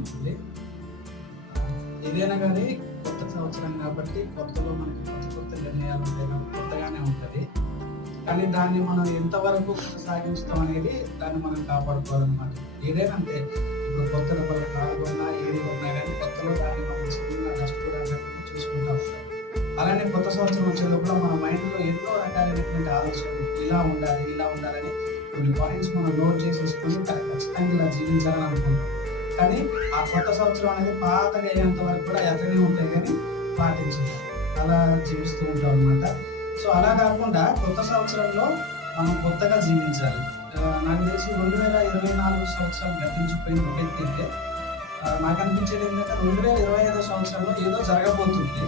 ఉంటుంది. ఏదైనా కానీ కొత్త సంవత్సరం కాబట్టి కొత్తలో మనకి కొత్త కొత్త నిర్ణయాలు ఉంటాయి కాబట్టి కొత్తగానే ఉంటుంది. కానీ దాన్ని మనం ఎంతవరకు సాగిస్తాం అనేది దాన్ని మనం కాపాడుకోవాలన్నమాట. ఏదైనా అంతే, ఇప్పుడు కొత్తలో మన కారు కొన్నా ఏది కొన్నా కానీ కొత్తలో దాన్ని మనం చిన్న నష్టపోవడానికి చూసుకుంటూ ఉంటాం. అలానే కొత్త సంవత్సరం వచ్చే లోపల మన మైండ్లో ఎన్నో రకాలైనటువంటి ఆలోచనలు ఇలా ఉండాలి ఇలా ఉండాలని కొన్ని పాయింట్స్ మనం నోట్ చేసేసుకుని ఖచ్చితంగా ఇలా జీవించాలని అనుకుంటాం. కానీ ఆ కొత్త సంవత్సరం అనేది పాతగా అయ్యేంత వరకు కూడా అట్లనే ఉంటాయి కానీ పాటించాలి, అలా జీవిస్తూ ఉంటాం అనమాట. సో అలా కాకుండా కొత్త సంవత్సరంలో మనం కొత్తగా జీవించాలి. నాకు తెలిసి 2024 సంవత్సరం గతించిపోయింది ఒక వ్యక్తి అయితే నాకు అనిపించేది ఏంటంటే 2025 సంవత్సరంలో ఏదో జరగబోతుంది.